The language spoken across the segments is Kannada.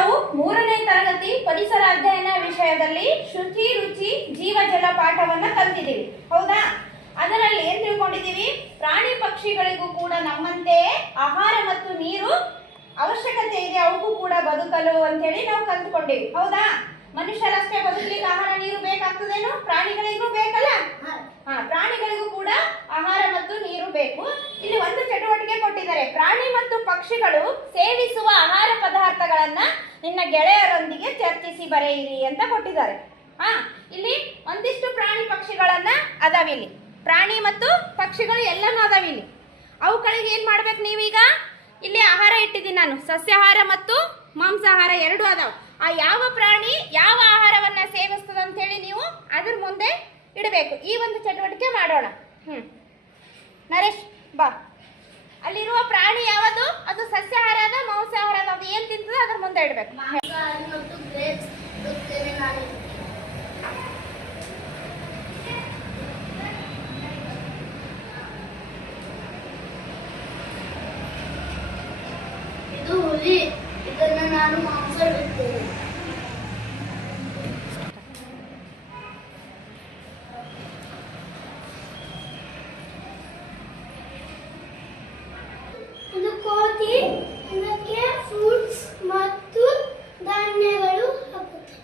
ನಾವು ಮೂರನೇ ತರಗತಿ ಪರಿಸರ ಅಧ್ಯಯನ ವಿಷಯದಲ್ಲಿ ಶುಚಿ ರುಚಿ ಜೀವ ಜಲ ಪಾಠವನ್ನ ಕಲ್ತಿದ್ದೀವಿ ಹೌದಾ? ಅದರಲ್ಲಿ ಏನ್ ತಿಳ್ಕೊಂಡಿದ್ದೀವಿ? ಪ್ರಾಣಿ ಪಕ್ಷಿಗಳಿಗೂ ಕೂಡ ನಮ್ಮಂತೆಯೇ ಆಹಾರ ಮತ್ತು ನೀರು ಅವಶ್ಯಕತೆ ಇದೆ. ಅವಕ್ಕೂ ಕೂಡ ಬದುಕಲು ಅಂತೇಳಿ ನಾವು ಕಲ್ತ್ಕೊಂಡಿವಿ. ಹೌದಾ? ಮನುಷ್ಯರಷ್ಟೇ ಬದುಕಲಿಕ್ಕೆ ಆಹಾರ ನೀರು ಬೇಕಾಗ್ತದೇನು? ಪ್ರಾಣಿಗಳಿಗೂ ಬೇಕಲ್ಲ? ಹಾ ಪ್ರಾಣಿಗಳಿಗೂ ಕೂಡ ಆಹಾರ ಮತ್ತು ನೀರು ಬೇಕು. ಇಲ್ಲಿ ಒಂದು ಚಟುವಟಿಕೆ ಕೊಟ್ಟಿದ್ದಾರೆ. ಪ್ರಾಣಿ ಮತ್ತು ಪಕ್ಷಿಗಳು ಸೇವಿಸುವ ಆಹಾರ ಪದಾರ್ಥಗಳನ್ನ ನಿನ್ನ ಗೆಳೆಯರೊಂದಿಗೆ ಚರ್ಚಿಸಿ ಬರೆಯಿರಿ ಅಂತ ಕೊಟ್ಟಿದ್ದಾರೆ. ಹಾ ಇಲ್ಲಿ ಒಂದಿಷ್ಟು ಪ್ರಾಣಿ ಪಕ್ಷಿಗಳನ್ನ ಅದಾವಿಲ್ಲಿ ಪ್ರಾಣಿ ಮತ್ತು ಪಕ್ಷಿಗಳು ಎಲ್ಲನೂ ಅದಾವಿಲ್ಲಿ ಅವುಗಳಿಗೆ ಏನ್ ಮಾಡ್ಬೇಕು ನೀವೀಗ? ಇಲ್ಲಿ ಆಹಾರ ಇಟ್ಟಿದ್ದೀನಿ ನಾನು. ಸಸ್ಯಾಹಾರ ಮತ್ತು ಮಾಂಸಾಹಾರ ಎರಡು ಅದಾವ. ಆ ಯಾವ ಪ್ರಾಣಿ ಯಾವ ಆಹಾರವನ್ನ ಸೇವಿಸ್ತದೆ ಅಂತ ಹೇಳಿ ನೀವು ಅದ್ರ ಮುಂದೆ ಇಡಬೇಕು. ಈ ಒಂದು ಚಟುವಟಿಕೆ ಮಾಡೋಣ. ಹ್ಮ್. ನರೇಶ್, ಬಾ. ಅಲ್ಲಿರುವ ಪ್ರಾಣಿ ಯಾವುದು ಅದು ಸಸ್ಯಾಹಾರ ಅದ ಮಾಂಸಾಹಾರ ಅದ ಅದು ಏನ್ ತಿಂತದ ಅದ್ರ ಮುಂದೆ ಇಡಬೇಕು ಮಾಂಸಾಹಾರಿ ಮತ್ತು ಗ್ರೇಪ್ಸ್ ಇಡುತ್ತೇನೆ ನಾನು ಇದು ಹುಲಿ ಇದನ್ನು ನಾನು ಮಾಂಸ ಇಡುತ್ತೇನೆ ಇದು ಕೋತಿ ಇದಕ್ಕೆ ಫ್ರೂಟ್ಸ್ ಮತ್ತು ಧಾನ್ಯಗಳು ಹಾಕುತ್ತೆ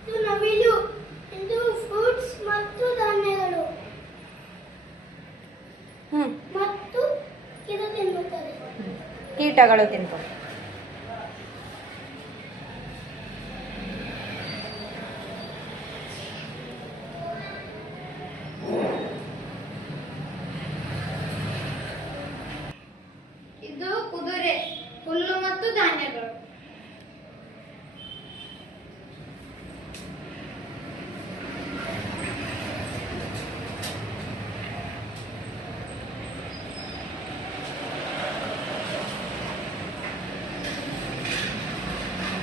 ಇದು ನವಿಲು ಇದು ಫ್ರೂಟ್ಸ್ ಮತ್ತು ಧಾನ್ಯಗಳು ಹ್ಮ್ ಮತ್ತು ಇದು ತಿನ್ನುತ್ತದೆ ಕೀಟಗಳು ತಿಂತು ಇದು ಕುದುರೆ ಹುಲ್ಲು ಮತ್ತು ಧಾನ್ಯಗಳು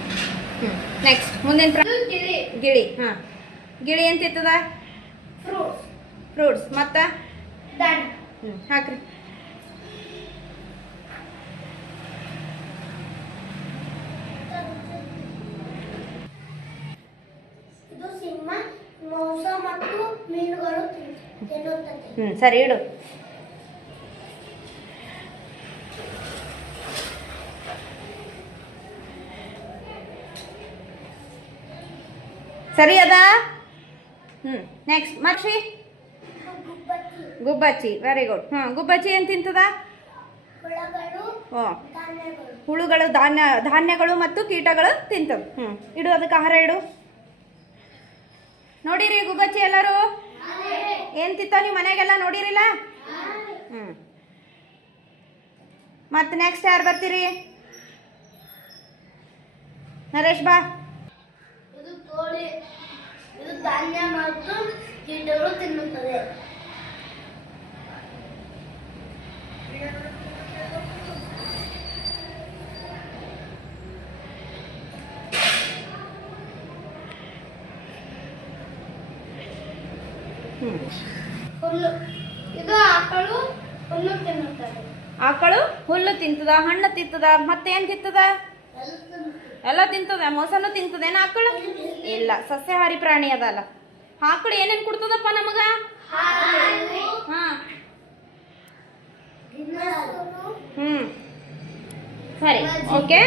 ಹ್ಮ್ ನೆಕ್ಸ್ಟ್ ಮುಂದಿನ ಗಿಳಿ. ಗಿಳಿ. ಹಾ. ಗಿಳಿ ಅಂತ ಇರ್ತದ? ಫ್ರೂಟ್ಸ್ ಫ್ರೂಟ್ಸ್ ಮತ್ತ? ಹ್ಞೂ ಹಾಕ್ರಿ. ಹ್ಮ್ ಸರಿ ಇಡು. ಸರಿ ಅದ? ಹ್ಞೂ ನೆಕ್ಸ್ಟ್ ಮಕ್ಷಿ? ಗುಬ್ಬಚ್ಚಿ ವೆರಿ ಗುಡ್ ಹ್ಞೂ ಗುಬ್ಬಚ್ಚಿ ಏನು ತಿಂತದ? ಹ್ಞೂ ಹುಳುಗಳು, ಧಾನ್ಯ, ಧಾನ್ಯಗಳು ಮತ್ತು ಕೀಟಗಳು ತಿಂತವೆ ಹ್ಞೂ ಇಡು ಅದಕ್ಕೆ ಆಹಾರ ಇಡು. ನೋಡಿರಿ ಗುಬ್ಬಚ್ಚಿ ಎಲ್ಲರೂ? ಏನು ತಿಂತ ನೀವು ಮನೆಗೆಲ್ಲ ನೋಡಿರಿಲ್ಲ? ಹ್ಞೂ ಮತ್ತೆ ನೆಕ್ಸ್ಟ್ ಯಾರು ಬರ್ತೀರಿ? ನರೇಶ್ ಬಾ. ಧಾನ್ಯ ಮತ್ತು ಕೀಟಗಳು ತಿನ್ನುತ್ತದೆ ಹುಲ್ಲು. ಇದು ಆಕಳು ಹುಲ್ಲು ತಿನ್ನುತ್ತದೆ ಆಕಳು ಹುಲ್ಲು ತಿಂತದ ಹಣ್ಣು ತಿಂತದ ಮತ್ತೇನ್ ತಿಂತದ. ಎಲ್ಲ ತಿಂತದ ಮೊಸನು ತಿಂತದೇನ ಆಕಳು? ಇಲ್ಲ. ಸಸ್ಯಾಹಾರಿ ಪ್ರಾಣಿ ಅದಲ್ಲ. ಆಕಳು ಏನೇನ್ ಕೊಡ್ತದಪ್ಪ ನಮಗ? ಹ್ಮ್. ಸರಿ ಓಕೆ?